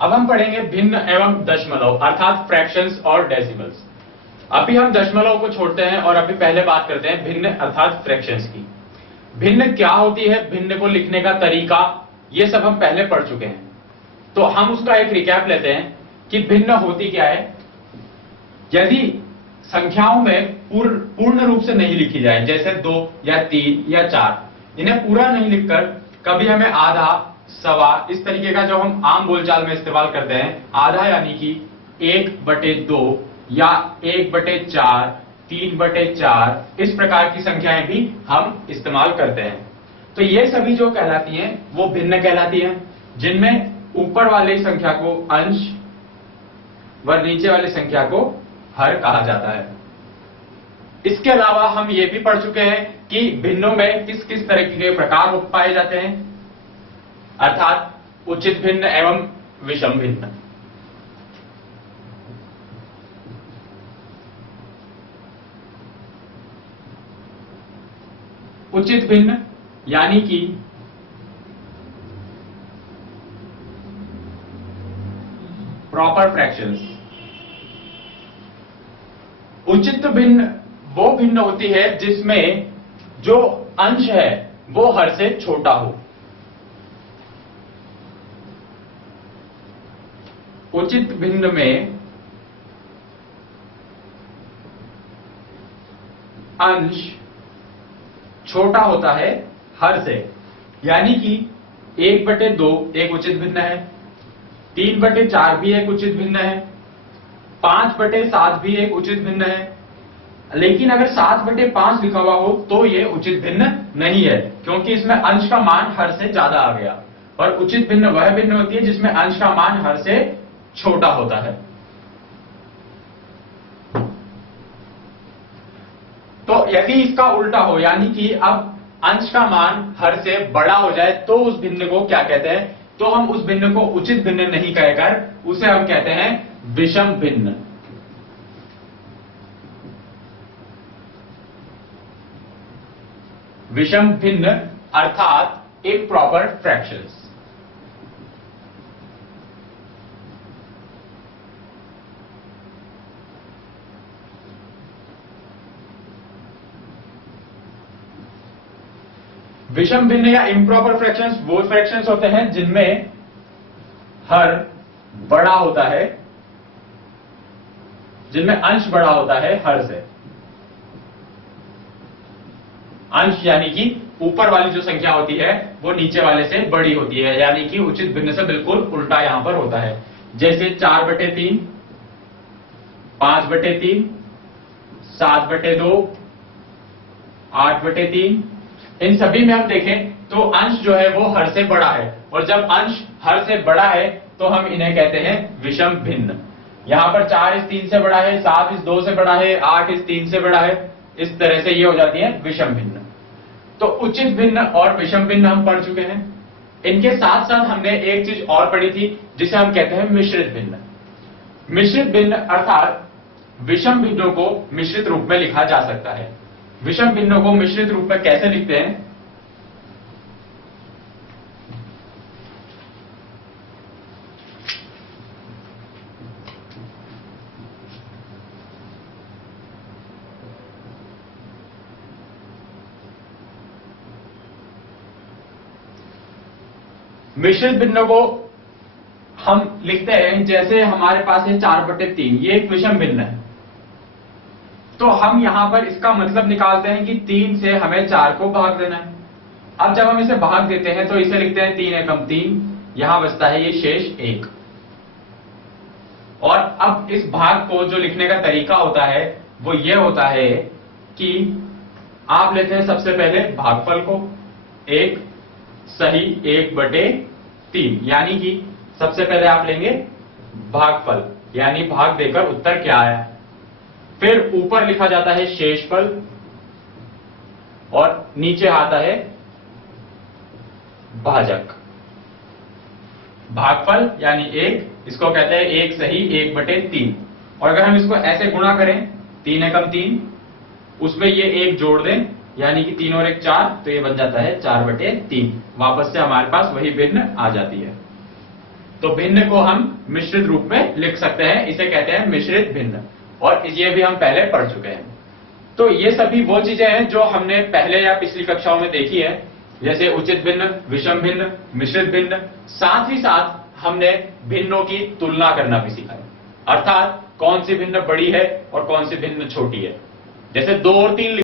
अब हम पढ़ेंगे भिन्न एवं दशमलव अर्थात फ्रैक्शंस और डेसिमल्स। अभी हम दशमलव को छोड़ते हैं और अभी पहले बात करते हैं भिन्न अर्थात फ्रैक्शंस की। भिन्न क्या होती है, भिन्न को लिखने का तरीका, ये सब हम पहले पढ़ चुके हैं। तो हम उसका एक रिकैप लेते हैं कि भिन्न होती क्या है। यदि संख्याओं में पूर्ण रूप से नहीं लिखी जाए, जैसे 2 या 3 या 4, इन्हें पूरा नहीं लिखकर कभी हमें आधा, सवा, इस तरीके का जो हम आम बोलचाल में इस्तेमाल करते हैं, आधा यानी कि 1/2 या 1/4, 3/4, इस प्रकार की संख्याएं भी हम इस्तेमाल करते हैं। तो ये सभी जो कहलाती हैं वो भिन्न कहलाती हैं, जिनमें ऊपर वाली संख्या को अंश व नीचे वाली संख्या को हर कहा जाता है। इसके अलावा हम ये भी पढ़ चुके हैं कि भिन्नों में किस किस तरह के प्रकार पाए जाते हैं, अर्थात उचित भिन्न एवं विषम भिन्न। उचित भिन्न यानी कि प्रॉपर फ्रैक्शंस। उचित भिन्न वो भिन्न होती है जिसमें जो अंश है वो हर से छोटा हो। उचित भिन्न में अंश छोटा होता है हर से, यानी कि 1/2 एक उचित भिन्न है, 3/4 भी एक उचित भिन्न है, 5/7 भी एक उचित भिन्न है। लेकिन अगर 7/5 लिखा हुआ हो तो ये उचित भिन्न नहीं है, क्योंकि इसमें अंश का मान हर से ज्यादा आ गया। और उचित भिन्न वह भिन्न होती है जिसमें अंश का मान हर से छोटा होता है। तो यदि इसका उल्टा हो, यानी कि अब अंश का मान हर से बड़ा हो जाए, तो उस भिन्न को क्या कहते हैं? तो हम उस भिन्न को उचित भिन्न नहीं कहकर उसे हम कहते हैं विषम भिन्न। विषम भिन्न अर्थात इम्प्रॉपर फ्रैक्शंस। विषम भिन्न या इम्प्रॉपर फ्रैक्शंस वो फ्रैक्शंस होते हैं जिनमें हर बड़ा होता है, जिनमें अंश बड़ा होता है हर से। अंश यानी कि ऊपर वाली जो संख्या होती है वो नीचे वाले से बड़ी होती है, यानी कि उचित भिन्न से बिल्कुल उल्टा यहां पर होता है। जैसे 4/3, 5/3, 7/2, 8/3, इन सभी में हम देखें तो अंश जो है वो हर से बड़ा है, और जब अंश हर से बड़ा है तो हम इन्हें कहते हैं विषम भिन्न। यहां पर 4 इस 3 से बड़ा है, 7 इस 2 से बड़ा है, 8 इस 3 से बड़ा है, इस तरह से ये हो जाती है विषम भिन्न। तो उचित भिन्न और विषम भिन्न हम पढ़ चुके हैं। इनके साथ साथ हमने एक चीज और पढ़ी थी जिसे हम कहते हैं मिश्रित भिन्न। मिश्रित भिन्न अर्थात विषम भिन्नों को मिश्रित रूप में लिखा जा सकता है। विषम भिन्नों को मिश्रित रूप में कैसे लिखते हैं? मिश्रित भिन्नों को हम लिखते हैं, जैसे हमारे पास है 4/3, ये एक विषम भिन्न है। तो हम यहां पर इसका मतलब निकालते हैं कि 3 से हमें 4 को भाग देना है। अब जब हम इसे भाग देते हैं तो इसे लिखते हैं 3 एकम 3, यहां बचता है ये शेष 1। और अब इस भाग को जो लिखने का तरीका होता है वो ये होता है कि आप लेते हैं सबसे पहले भागफल को, 1 सही 1/3, यानी कि सबसे पहले आप लेंगे भागफल, यानी भाग देकर उत्तर क्या आया। फिर ऊपर लिखा जाता है शेषफल और नीचे आता है भाजक। भागफल यानी 1, इसको कहते हैं 1 सही 1/3। और अगर हम इसको ऐसे गुणा करें 3 एकम 3, उसमें ये 1 जोड़ दें, यानी कि 3 और 1 4, तो ये बन जाता है 4/3। वापस से हमारे पास वही भिन्न आ जाती है। तो भिन्न को हम मिश्रित रूप में लिख सकते हैं, इसे कहते हैं मिश्रित भिन्न, और ये भी हम पहले पढ़ चुके हैं। तो ये सभी वो चीजें हैं जो हमने पहले या पिछली कक्षाओं में देखी है, जैसे उचित भिन्न, विषम भिन्न, मिश्रित भिन्न। साथ ही साथ हमने भिन्नों की तुलना करना भी सीखा है, अर्थात कौन सी भिन्न बड़ी है और कौन सी भिन्न छोटी है। जैसे 2 और 3